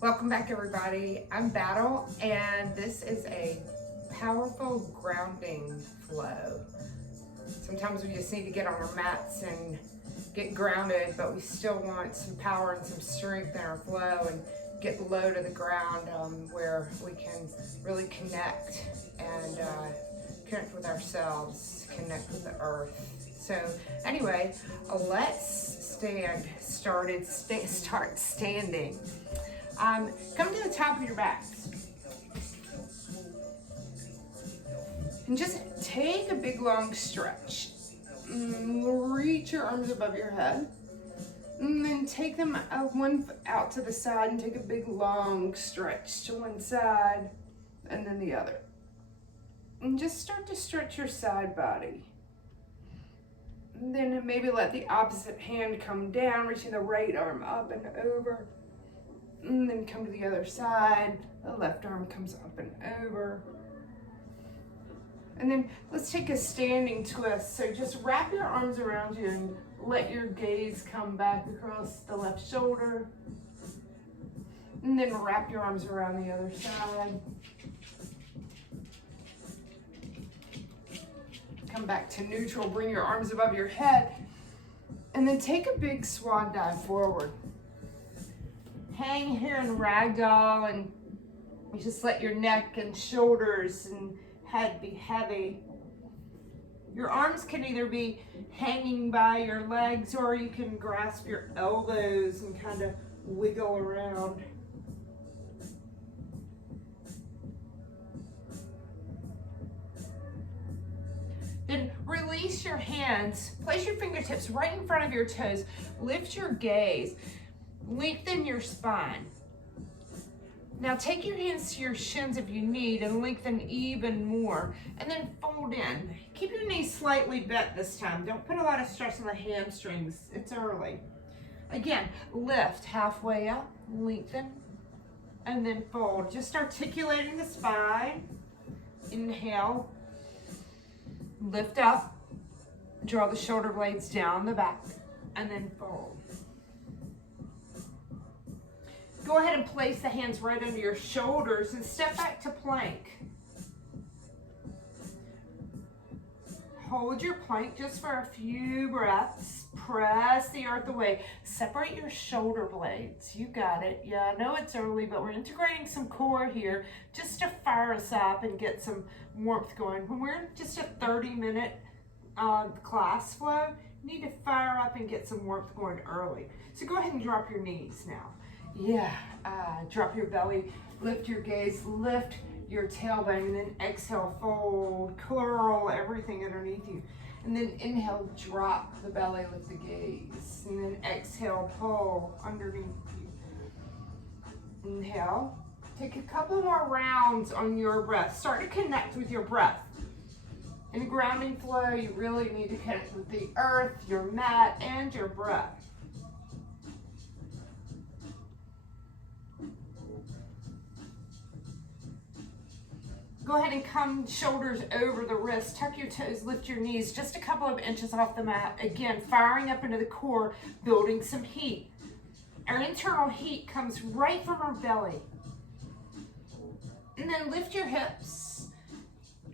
Welcome back, everybody. I'm Battle, and this is a powerful grounding flow. Sometimes we just need to get on our mats and get grounded, but we still want some power and some strength in our flow and get low to the ground where we can really connect and connect with ourselves, connect with the earth. So anyway, let's start standing. Come to the top of your back. And just take a big long stretch. Reach your arms above your head. And then take them one out to the side and take a big long stretch to one side and then the other. And just start to stretch your side body. And then maybe let the opposite hand come down, reaching the right arm up and over. And then come to the other side. The left arm comes up and over. And then let's take a standing twist. So just wrap your arms around you and let your gaze come back across the left shoulder. And then wrap your arms around the other side. Come back to neutral. Bring your arms above your head. And then take a big swan dive forward. Hang here in ragdoll, and you just let your neck and shoulders and head be heavy. Your arms can either be hanging by your legs, or you can grasp your elbows and kind of wiggle around. Then release your hands. Place your fingertips right in front of your toes. Lift your gaze. Lengthen your spine. Now take your hands to your shins if you need and lengthen even more. And then fold in. Keep your knees slightly bent this time. Don't put a lot of stress on the hamstrings. It's early. Again, lift halfway up, lengthen, and then fold. Just articulating the spine. Inhale. Lift up. Draw the shoulder blades down the back. And then fold. Go ahead and place the hands right under your shoulders and step back to plank. Hold your plank just for a few breaths. Press the earth away. Separate your shoulder blades. You got it. Yeah, I know it's early, but we're integrating some core here just to fire us up and get some warmth going. When we're in just a 30-minute class flow, you need to fire up and get some warmth going early. So go ahead and drop your knees now. Yeah, drop your belly, lift your gaze, lift your tailbone, and then exhale, fold, curl everything underneath you. And then inhale, drop the belly, lift the gaze. And then exhale, pull underneath you. Inhale, take a couple more rounds on your breath. Start to connect with your breath. In grounding flow, you really need to connect with the earth, your mat, and your breath. Go ahead and come shoulders over the wrists, tuck your toes, lift your knees just a couple of inches off the mat. Again, firing up into the core, building some heat. Our internal heat comes right from our belly. And then lift your hips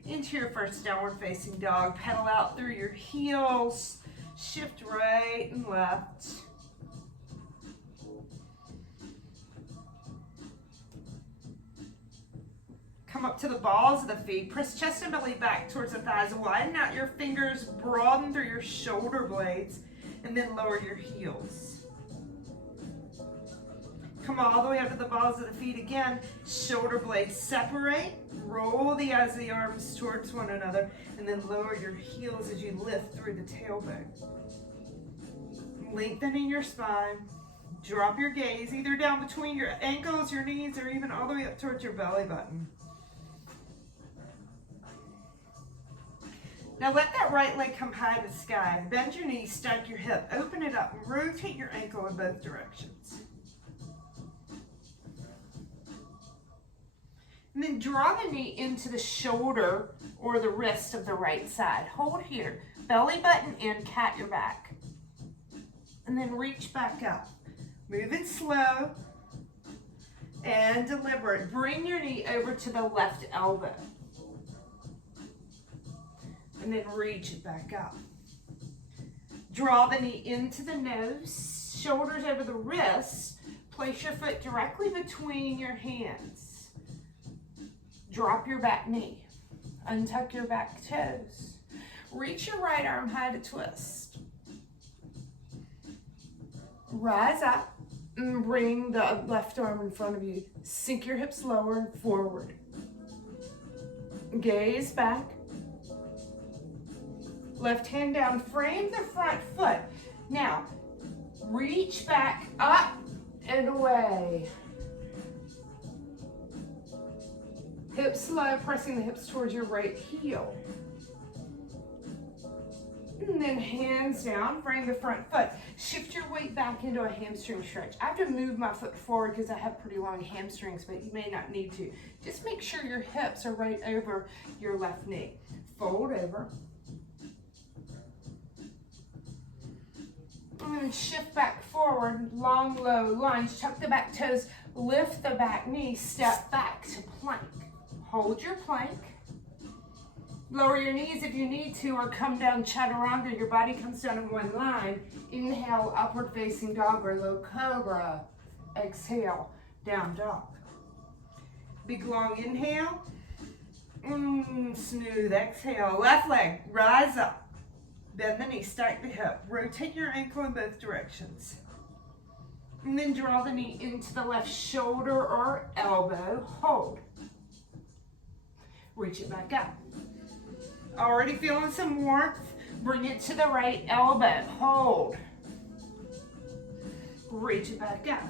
into your first downward facing dog. Pedal out through your heels, shift right and left. Come up to the balls of the feet. Press chest and belly back towards the thighs. Widen out your fingers. Broaden through your shoulder blades. And then lower your heels. Come all the way up to the balls of the feet again. Shoulder blades separate. Roll the eyes of the arms towards one another. And then lower your heels as you lift through the tailbone. Lengthening your spine. Drop your gaze either down between your ankles, your knees, or even all the way up towards your belly button. Now let that right leg come high to the sky. Bend your knees, stack your hip, open it up, and rotate your ankle in both directions. And then draw the knee into the shoulder or the wrist of the right side. Hold here, belly button in, cat your back. And then reach back up. Moving slow. and deliberate. Bring your knee over to the left elbow. And then reach it back up. Draw the knee into the nose, shoulders over the wrists. Place your foot directly between your hands. Drop your back knee. Untuck your back toes. Reach your right arm high to twist. Rise up and bring the left arm in front of you. Sink your hips lower and forward. Gaze back. Left hand down, frame the front foot. Now, reach back up and away. Hips low, pressing the hips towards your right heel. And then hands down, frame the front foot. Shift your weight back into a hamstring stretch. I have to move my foot forward because I have pretty long hamstrings, but you may not need to. Just make sure your hips are right over your left knee. Fold over. And then shift back forward, long, low lunge. Tuck the back toes, lift the back knee, step back to plank. Hold your plank. Lower your knees if you need to, or come down chaturanga. Your body comes down in one line. Inhale, upward facing dog or low cobra. Exhale, down dog. Big long inhale. Smooth exhale. Left leg, rise up. Bend the knee, stack the hip. Rotate your ankle in both directions. And then draw the knee into the left shoulder or elbow. Hold. Reach it back up. Already feeling some warmth. Bring it to the right elbow. Hold. Reach it back up.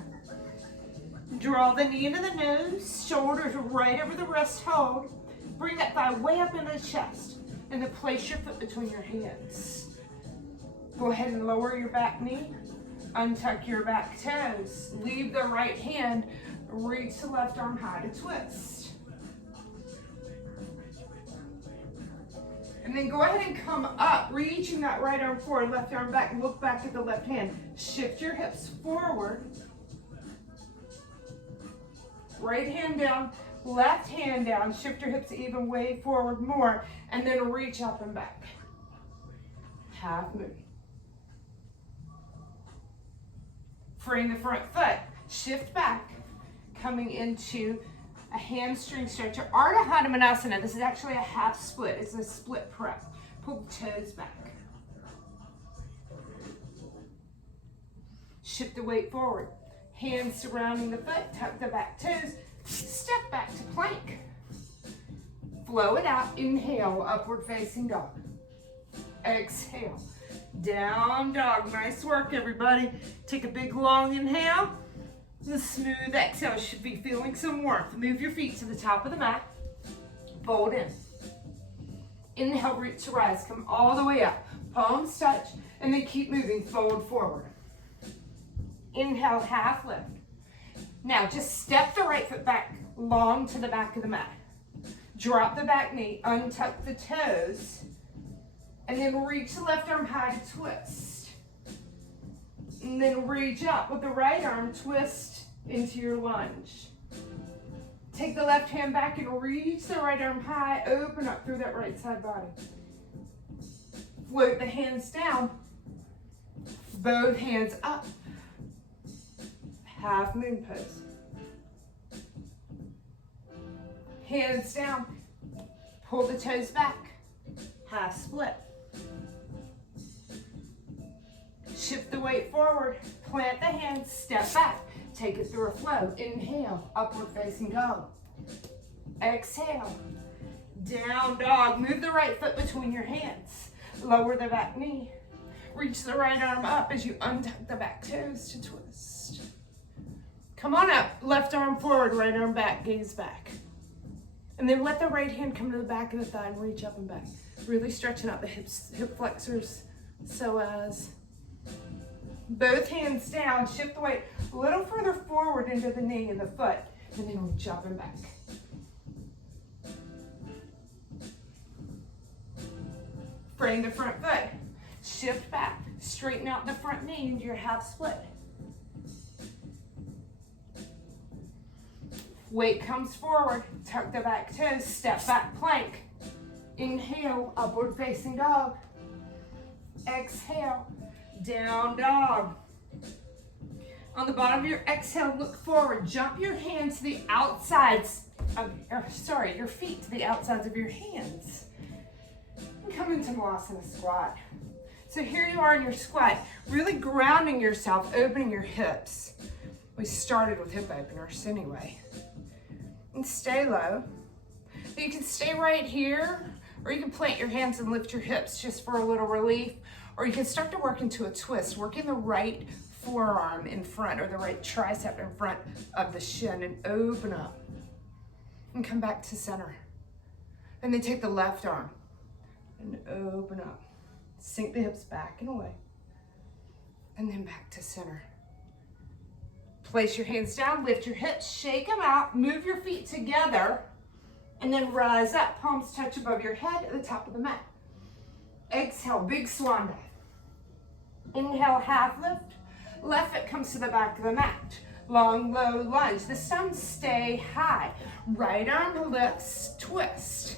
Draw the knee into the nose. Shoulders right over the wrist. Hold. Bring that thigh way up into the chest. And then place your foot between your hands. Go ahead and lower your back knee. Untuck your back toes. Leave the right hand. Reach the left arm high to twist. And then go ahead and come up, reaching that right arm forward, left arm back. Look back at the left hand. Shift your hips forward. Right hand down. Left hand down, shift your hips even way forward more, and then reach up and back. Half moon. Frame the front foot, shift back, coming into a hamstring stretch, or Ardha Hanumanasana. This is actually a half split. It's a split press. Pull the toes back. Shift the weight forward. Hands surrounding the foot, tuck the back toes. Step back to plank. Flow it out. Inhale, upward facing dog. Exhale, down dog. Nice work, everybody. Take a big long inhale. The smooth exhale. Should be feeling some warmth. Move your feet to the top of the mat. Fold in. Inhale, reach to rise. Come all the way up. Palms touch, and then keep moving. Fold forward. Inhale, half lift. Now, just step the right foot back long to the back of the mat. Drop the back knee, untuck the toes, and then reach the left arm high to twist. And then reach up with the right arm, twist into your lunge. Take the left hand back and reach the right arm high, open up through that right side body. Float the hands down, both hands up. Half moon pose. Hands down. Pull the toes back. Half split. Shift the weight forward. Plant the hands. Step back. Take it through a flow. Inhale. Upward facing dog. Exhale. Down dog. Move the right foot between your hands. Lower the back knee. Reach the right arm up as you untuck the back toes to twist. Come on up, left arm forward, right arm back, gaze back. And then let the right hand come to the back of the thigh and reach up and back. Really stretching out the hips, hip flexors, psoas. Both hands down, shift the weight a little further forward into the knee and the foot, and then reach up and back. Frame the front foot, shift back, straighten out the front knee into your half split. Weight comes forward, tuck the back toes, step back plank. Inhale, upward facing dog. Exhale, down dog. On the bottom of your exhale, look forward. Jump your hands to the outsides of, your feet to the outsides of your hands. And come into Malasana squat. So here you are in your squat, really grounding yourself, opening your hips. We started with hip openers anyway. And stay low. You can stay right here, or you can plant your hands and lift your hips just for a little relief, or you can start to work into a twist, working the right forearm in front or the right tricep in front of the shin and open up and come back to center. And then take the left arm and open up. Sink the hips back and away and then back to center. Place your hands down, lift your hips, shake them out, move your feet together, and then rise up. Palms touch above your head at the top of the mat. Exhale, big swan dive. Inhale, half lift. Left foot comes to the back of the mat. Long, low lunge. This time, stay high. Right arm lifts, twist.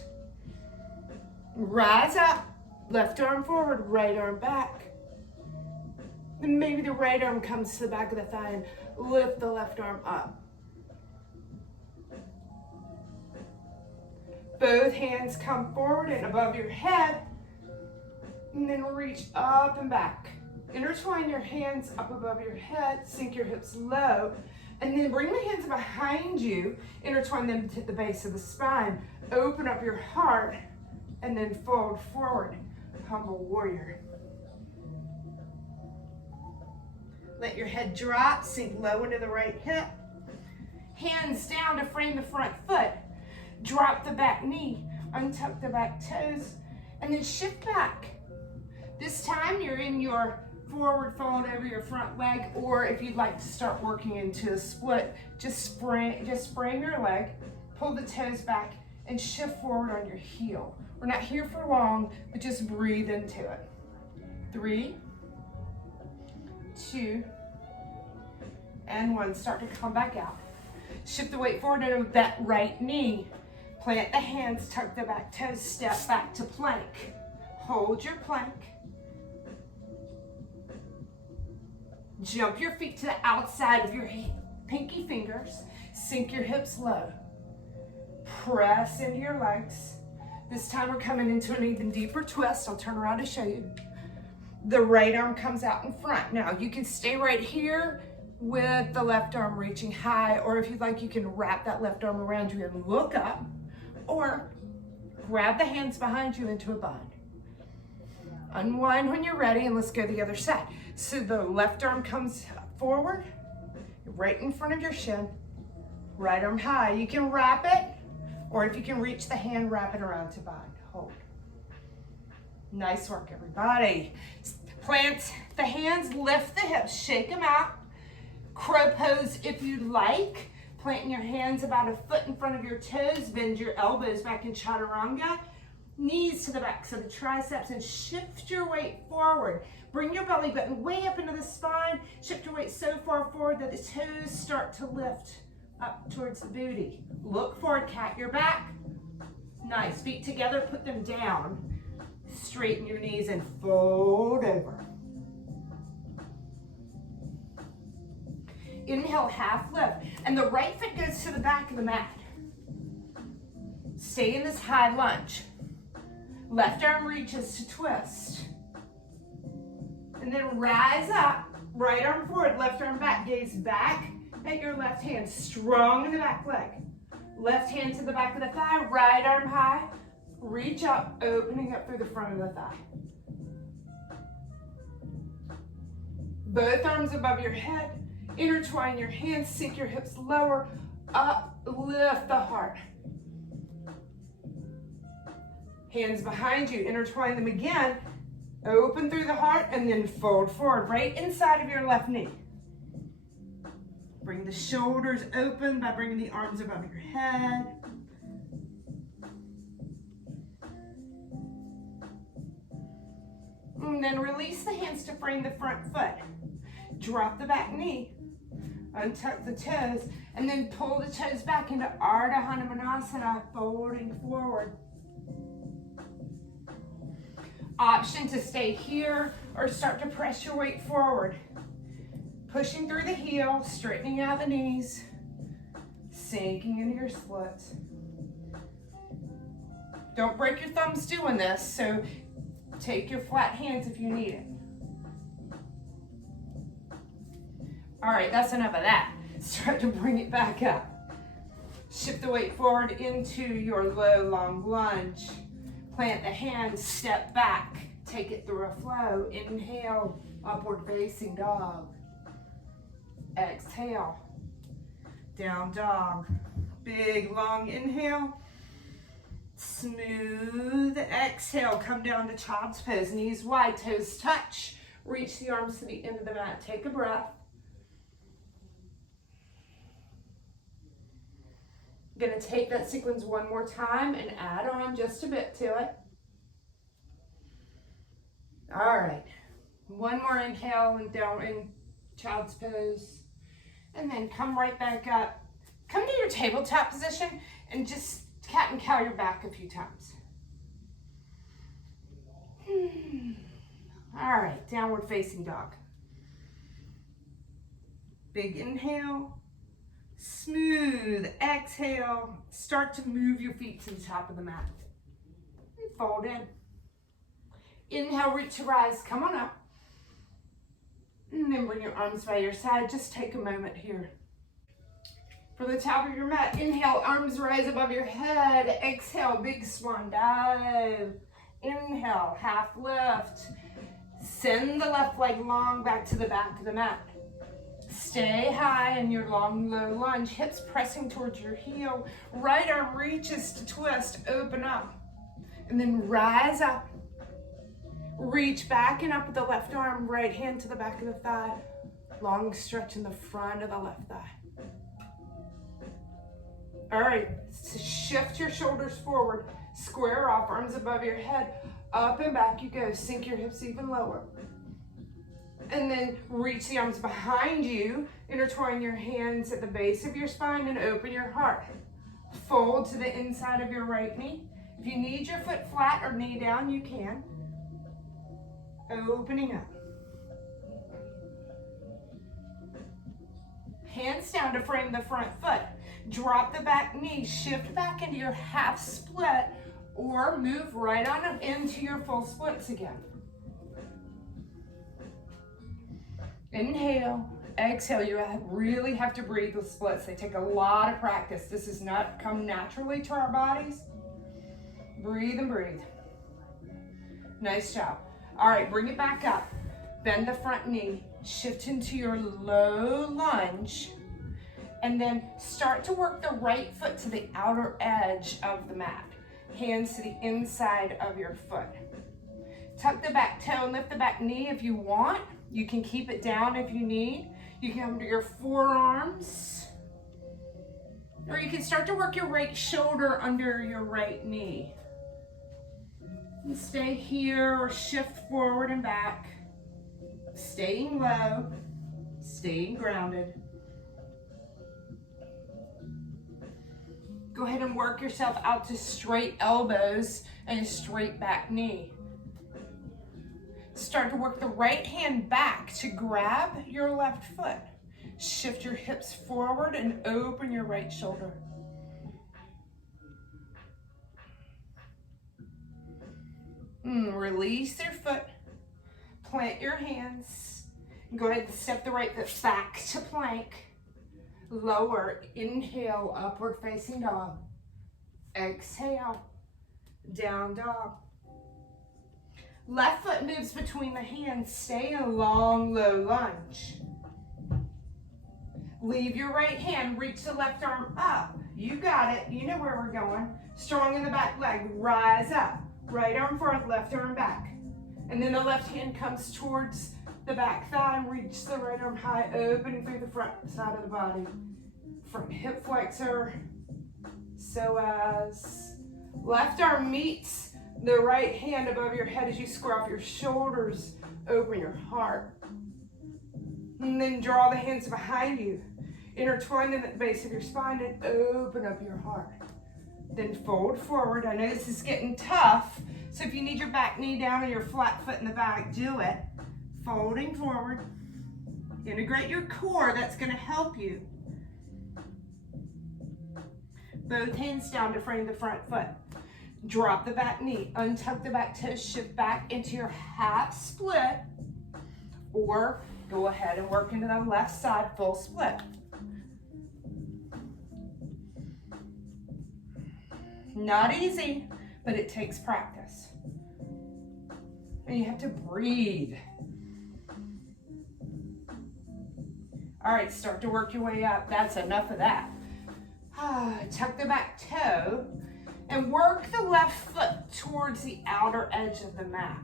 Rise up. Left arm forward, right arm back. Then maybe the right arm comes to the back of the thigh and lift the left arm up. Both hands come forward and above your head, and then reach up and back. Intertwine your hands up above your head, sink your hips low, and then bring the hands behind you, intertwine them to the base of the spine, open up your heart, and then fold forward, humble warrior. Let your head drop, sink low into the right hip. Hands down to frame the front foot. Drop the back knee, untuck the back toes, and then shift back. This time you're in your forward fold over your front leg, or if you'd like to start working into a split, just frame your leg, pull the toes back, and shift forward on your heel. We're not here for long, but just breathe into it. 3, 2, and 1. Start to come back out. Shift the weight forward to that right knee. Plant the hands, tuck the back toes, step back to plank. Hold your plank. Jump your feet to the outside of your pinky fingers. Sink your hips low. Press into your legs. This time we're coming into an even deeper twist. I'll turn around to show you. The right arm comes out in front. Now you can stay right here with the left arm reaching high, or if you'd like, you can wrap that left arm around you and look up, or grab the hands behind you into a bind. Unwind when you're ready, and let's go the other side. So the left arm comes forward, right in front of your shin, right arm high. You can wrap it, or if you can reach the hand, wrap it around to bind. Hold. Nice work, everybody. Plant the hands, lift the hips, shake them out. Crow pose if you'd like. Planting your hands about a foot in front of your toes. Bend your elbows back in chaturanga. Knees to the backs of the triceps, and shift your weight forward. Bring your belly button way up into the spine. Shift your weight so far forward that the toes start to lift up towards the booty. Look forward, cat your back. Nice, feet together, put them down. Straighten your knees and fold over. Inhale, half lift, and the right foot goes to the back of the mat. Stay in this high lunge. Left arm reaches to twist. And then rise up, right arm forward, left arm back, gaze back at your left hand, strong in the back leg. Left hand to the back of the thigh, right arm high, reach up, opening up through the front of the thigh. Both arms above your head, intertwine your hands, sink your hips lower, up, lift the heart. Hands behind you, intertwine them again, open through the heart, and then fold forward, right inside of your left knee. Bring the shoulders open by bringing the arms above your head. And then release the hands to frame the front foot. Drop the back knee. Untuck the toes, and then pull the toes back into Ardha Hanumanasana, folding forward. Option to stay here or start to press your weight forward. Pushing through the heel, straightening out the knees, sinking into your splits. Don't break your thumbs doing this, so take your flat hands if you need it. All right, that's enough of that. Start to bring it back up. Shift the weight forward into your low, long lunge. Plant the hands, step back, take it through a flow. Inhale, upward facing dog. Exhale, down dog. Big, long inhale. Smooth exhale, come down to child's pose. Knees wide, toes touch. Reach the arms to the end of the mat. Take a breath. Going to take that sequence one more time and add on just a bit to it. All right. One more inhale and down in child's pose. And then come right back up. Come to your tabletop position and just cat and cow your back a few times. All right, downward facing dog. Big inhale. Smooth exhale. Start to move your feet to the top of the mat. And fold in. Inhale, reach to rise. Come on up. And then bring your arms by your side. Just take a moment here. For the top of your mat, inhale, arms rise above your head. Exhale, big swan dive. Inhale, half lift. Send the left leg long back to the back of the mat. Stay high in your long, low lunge. Hips pressing towards your heel. Right arm reaches to twist. Open up. And then rise up. Reach back and up with the left arm. Right hand to the back of the thigh. Long stretch in the front of the left thigh. All right, so shift your shoulders forward. Square off, arms above your head. Up and back you go. Sink your hips even lower. And then reach the arms behind you. Intertwine your hands at the base of your spine and open your heart. Fold to the inside of your right knee. If you need your foot flat or knee down, you can. Opening up. Hands down to frame the front foot. Drop the back knee. Shift back into your half split or move right on up into your full splits again. Inhale, exhale. You really have to breathe with splits. They take a lot of practice. This does not come naturally to our bodies. Breathe and breathe. Nice job. All right, bring it back up. Bend the front knee. Shift into your low lunge. And then start to work the right foot to the outer edge of the mat. Hands to the inside of your foot. Tuck the back toe and lift the back knee if you want. You can keep it down if you need. You can come to your forearms. Or you can start to work your right shoulder under your right knee. And stay here or shift forward and back. Staying low, staying grounded. Go ahead and work yourself out to straight elbows and a straight back knee. Start to work the right hand back to grab your left foot. Shift your hips forward and open your right shoulder. Release your foot. Plant your hands. Go ahead and step the right foot back to plank. Lower. Inhale, upward facing dog. Exhale, down dog. Left foot moves between the hands. Stay in a long, low lunge. Leave your right hand. Reach the left arm up. You got it. You know where we're going. Strong in the back leg. Rise up. Right arm forth, left arm back. And then the left hand comes towards the back thigh. Reach the right arm high, opening through the front side of the body. From hip flexor, psoas. Left arm meets the right hand above your head as you square off your shoulders. Open your heart. And then draw the hands behind you. Intertwine them at the base of your spine and open up your heart. Then fold forward. I know this is getting tough, so if you need your back knee down or your flat foot in the back, do it. Folding forward. Integrate your core, that's gonna help you. Both hands down to frame the front foot. Drop the back knee, untuck the back toes, shift back into your half split, or go ahead and work into the left side, full split. Not easy, but it takes practice. And you have to breathe. All right, start to work your way up. That's enough of that. Tuck the back toe and work the left foot towards the outer edge of the mat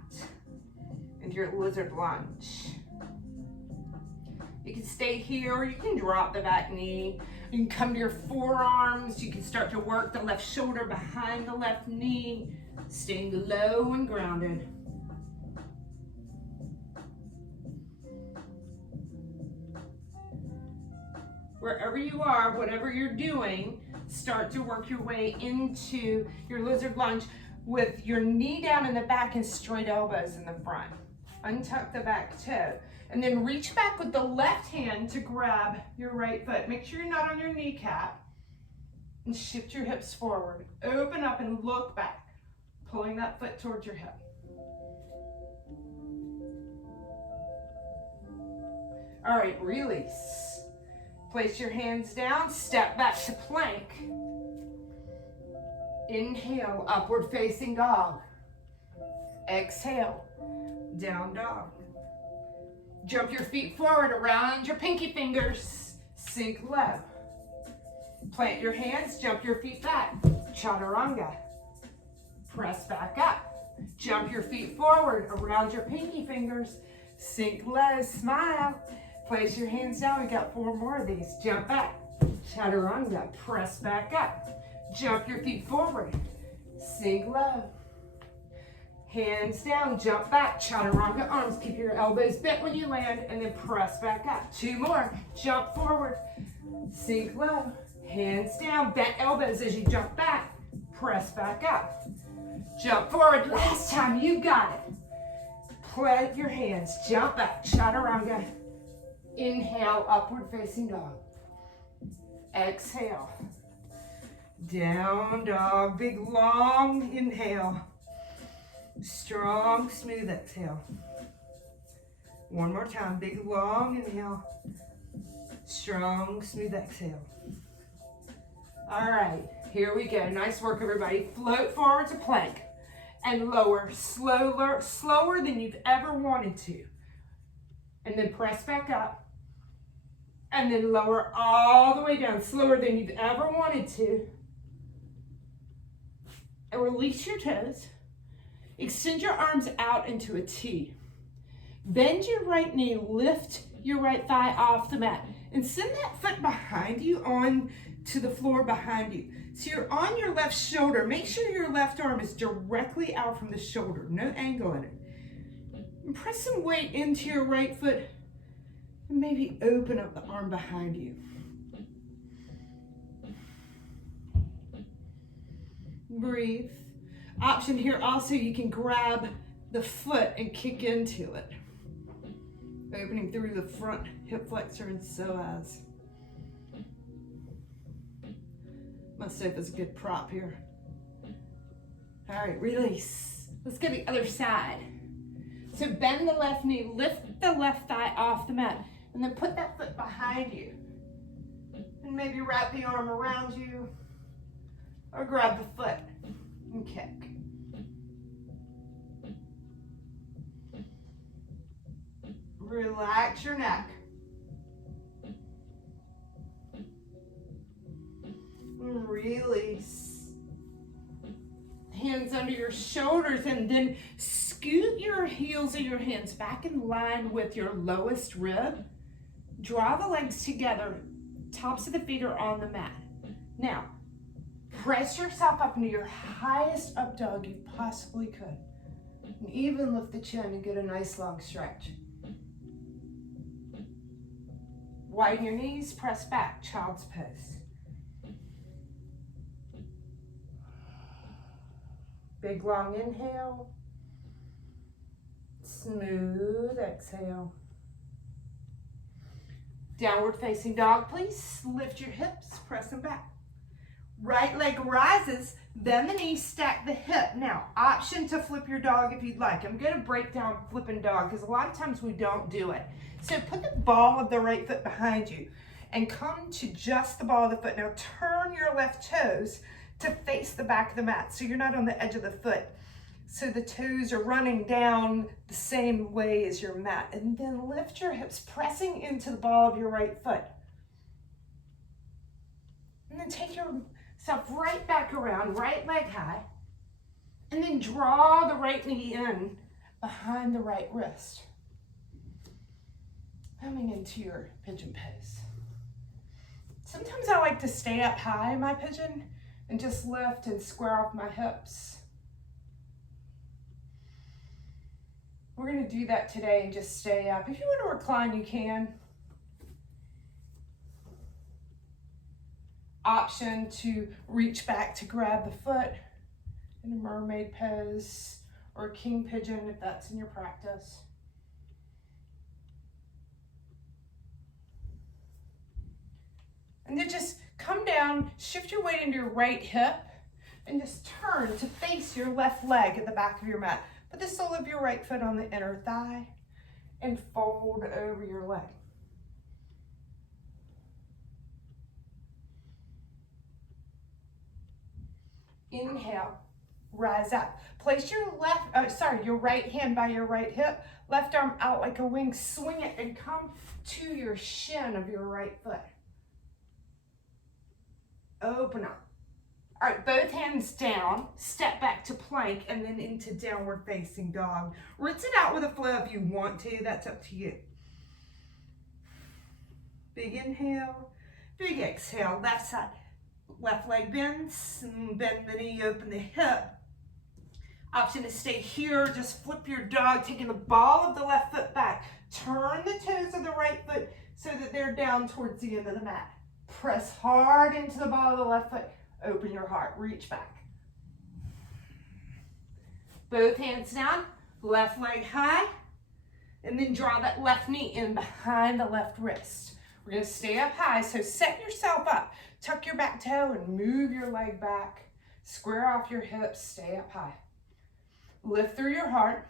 into your lizard lunge. You can stay here, or you can drop the back knee. You can come to your forearms. You can start to work the left shoulder behind the left knee, staying low and grounded. Wherever you are, whatever you're doing, start to work your way into your lizard lunge with your knee down in the back and straight elbows in the front. Untuck the back toe. And then reach back with the left hand to grab your right foot. Make sure you're not on your kneecap. And shift your hips forward. Open up and look back, pulling that foot towards your hip. All right, release. Place your hands down, step back to plank. Inhale, upward facing dog. Exhale, down dog. Jump your feet forward around your pinky fingers. Sink low. Plant your hands, jump your feet back. Chaturanga. Press back up. Jump your feet forward around your pinky fingers. Sink low, smile. Place your hands down. We got 4 more of these. Jump back. Chaturanga. Press back up. Jump your feet forward. Sink low. Hands down. Jump back. Chaturanga arms. Keep your elbows bent when you land, and then press back up. 2 more. Jump forward. Sink low. Hands down. Bent elbows as you jump back. Press back up. Jump forward. Last time. You got it. Plant your hands. Jump back. Chaturanga. Inhale, upward facing dog. Exhale. Down dog, big long inhale. Strong, smooth exhale. One more time, big long inhale. Strong, smooth exhale. All right, here we go. Nice work, everybody. Float forward to plank and lower, slower than you've ever wanted to. And then press back up. And then lower all the way down, slower than you've ever wanted to. And release your toes. Extend your arms out into a T. Bend your right knee, lift your right thigh off the mat. And send that foot behind you on to the floor behind you. So you're on your left shoulder. Make sure your left arm is directly out from the shoulder. No angle in it. And press some weight into your right foot. And maybe open up the arm behind you. Breathe. Option here also, you can grab the foot and kick into it. Opening through the front hip flexor and psoas. My sofa's a good prop here. All right, release. Let's go to the other side. So bend the left knee, lift the left thigh off the mat. And then put that foot behind you. And maybe wrap the arm around you. Or grab the foot and kick. Relax your neck. And release. Hands under your shoulders, and then scoot your heels of your hands back in line with your lowest rib. Draw the legs together. Tops of the feet are on the mat. Now, press yourself up into your highest up dog you possibly could. And even lift the chin and get a nice long stretch. Widen your knees, press back, child's pose. Big long inhale. Smooth exhale. Downward facing dog, please. Lift your hips, press them back. Right leg rises, bend the knee, stack the hip. Now, option to flip your dog if you'd like. I'm gonna break down flipping dog because a lot of times we don't do it. So put the ball of the right foot behind you and come to just the ball of the foot. Now turn your left toes to face the back of the mat so you're not on the edge of the foot. So the toes are running down the same way as your mat. And then lift your hips, pressing into the ball of your right foot. And then take yourself right back around, right leg high. And then draw the right knee in behind the right wrist. Coming into your pigeon pose. Sometimes I like to stay up high in my pigeon and just lift and square off my hips. We're going to do that today and just stay up. If you want to recline, you can. Option to reach back to grab the foot in a mermaid pose or a king pigeon if that's in your practice. And then just come down, shift your weight into your right hip, and just turn to face your left leg at the back of your mat. Put the sole of your right foot on the inner thigh and fold over your leg. Inhale, rise up. Place your your right hand by your right hip, left arm out like a wing, swing it and come to your shin of your right foot. Open up. All right, both hands down, step back to plank, and then into downward facing dog. Rinse it out with a flow if you want to, that's up to you. Big inhale, big exhale, left side. Left leg bends, bend the knee, open the hip. Option to stay here, just flip your dog, taking the ball of the left foot back. Turn the toes of the right foot so that they're down towards the end of the mat. Press hard into the ball of the left foot. Open your heart, reach back. Both hands down, left leg high, and then draw that left knee in behind the left wrist. We're gonna stay up high, so set yourself up. Tuck your back toe and move your leg back. Square off your hips, stay up high. Lift through your heart.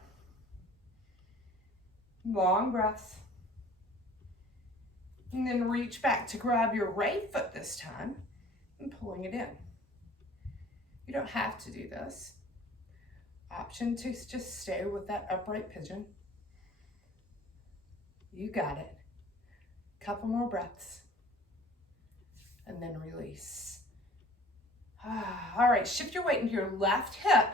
Long breaths. And then reach back to grab your right foot this time and pulling it in. You don't have to do this. Option to just stay with that upright pigeon. You got it. Couple more breaths. And then release. All right, shift your weight into your left hip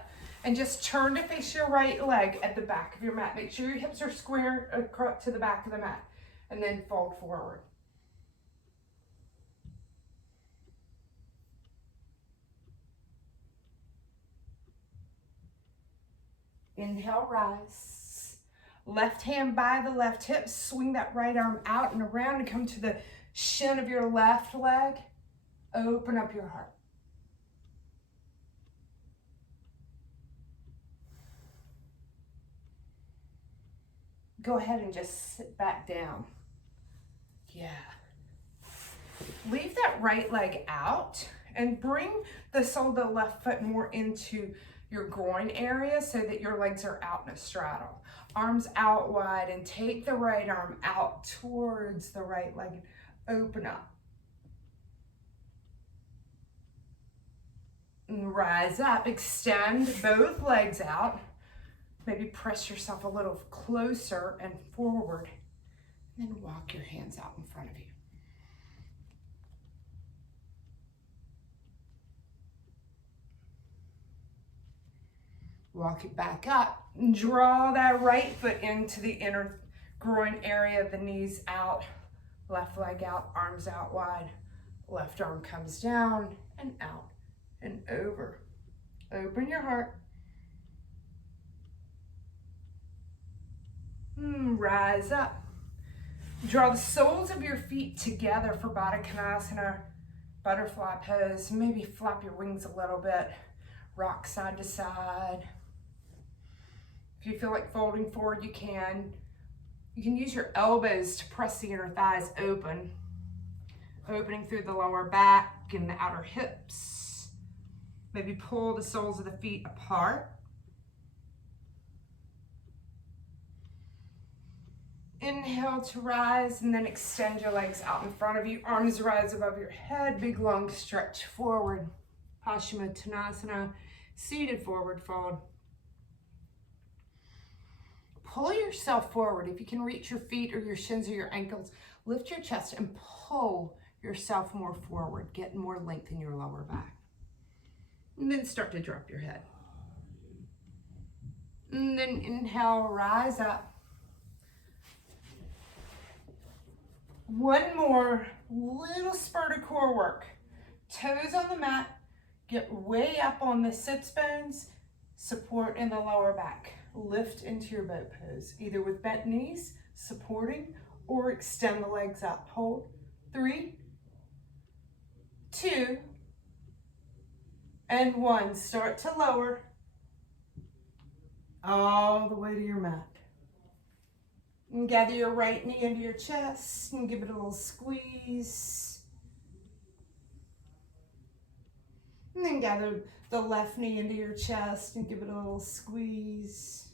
and just turn to face your right leg at the back of your mat. Make sure your hips are square to the back of the mat, and then fold forward. Inhale, rise. Left hand by the left hip, swing that right arm out and around and come to the shin of your left leg. Open up your heart. Go ahead and just sit back down. Yeah. Leave that right leg out and bring the sole of the left foot more into your groin area so that your legs are out in a straddle. Arms out wide and take the right arm out towards the right leg. Open up. And rise up, extend both legs out. Maybe press yourself a little closer and forward. And then walk your hands out in front of you. Walk it back up. Draw that right foot into the inner groin area, the knees out, left leg out, arms out wide. Left arm comes down and out and over. Open your heart. Rise up. Draw the soles of your feet together for Baddha Konasana, butterfly pose. Maybe flap your wings a little bit. Rock side to side. If you feel like folding forward, you can. You can use your elbows to press the inner thighs open. Opening through the lower back and the outer hips. Maybe pull the soles of the feet apart. Inhale to rise and then extend your legs out in front of you. Arms rise above your head. Big long stretch forward. Paschimottanasana, seated forward fold. Pull yourself forward. If you can reach your feet or your shins or your ankles, lift your chest and pull yourself more forward. Get more length in your lower back. And then start to drop your head. And then inhale, rise up. One more little spurt of core work. Toes on the mat. Get way up on the sits bones. Support in the lower back. Lift into your boat pose, either with bent knees, supporting, or extend the legs up. Hold. 3, 2, and 1. Start to lower all the way to your mat. And gather your right knee into your chest and give it a little squeeze. And then gather the left knee into your chest and give it a little squeeze.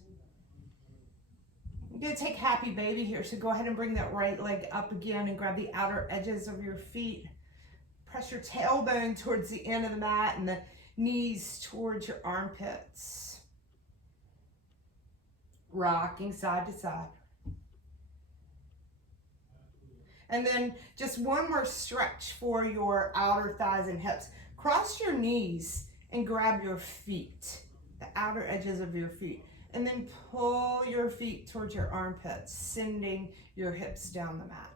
You're going to take happy baby here, so go ahead and bring that right leg up again and grab the outer edges of your feet. Press your tailbone towards the end of the mat and the knees towards your armpits. Rocking side to side. And then just one more stretch for your outer thighs and hips. Cross your knees and grab your feet, the outer edges of your feet. And then pull your feet towards your armpits, sending your hips down the mat.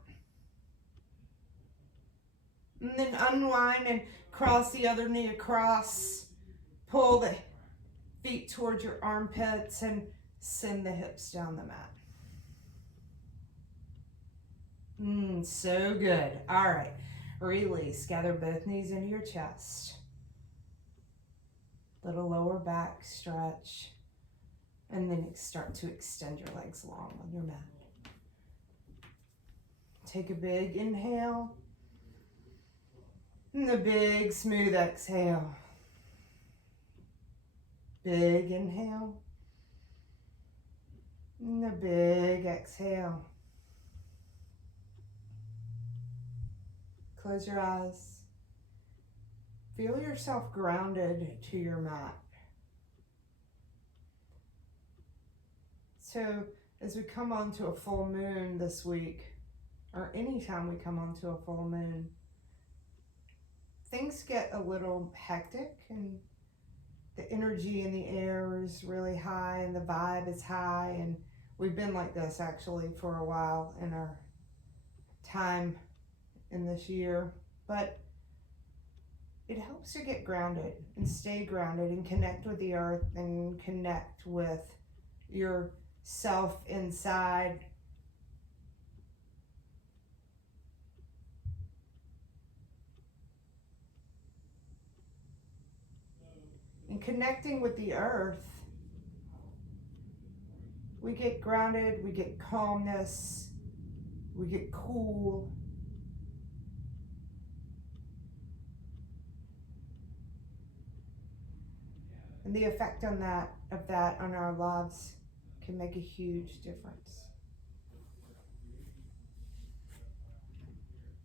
And then unwind and cross the other knee across. Pull the feet towards your armpits and send the hips down the mat. So good. All right. Release. Gather both knees into your chest. Little lower back stretch. And then start to extend your legs long on your mat. Take a big inhale. And a big smooth exhale. Big inhale. And a big exhale. Close your eyes. Feel yourself grounded to your mat. So as we come onto a full moon this week, or anytime we come onto a full moon, things get a little hectic and the energy in the air is really high and the vibe is high, and we've been like this actually for a while in our time in this year, but it helps to get grounded and stay grounded and connect with the earth and connect with yourself inside. And connecting with the earth, we get grounded, we get calmness, we get cool. And the effect of that on our lives can make a huge difference.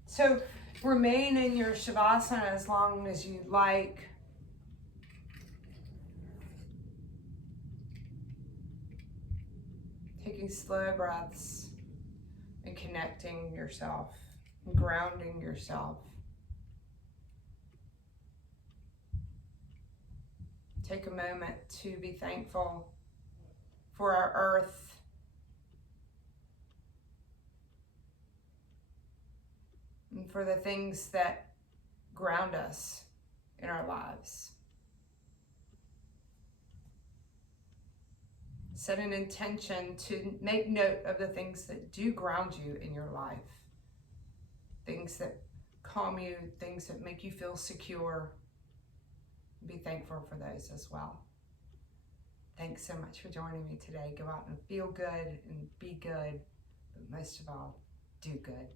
So remain in your Shavasana as long as you like. Taking slow breaths and connecting yourself and grounding yourself. Take a moment to be thankful for our earth, and for the things that ground us in our lives. Set an intention to make note of the things that do ground you in your life. Things that calm you, things that make you feel secure. Be thankful for those as well. Thanks so much for joining me today. Go out and feel good and be good, but most of all, do good.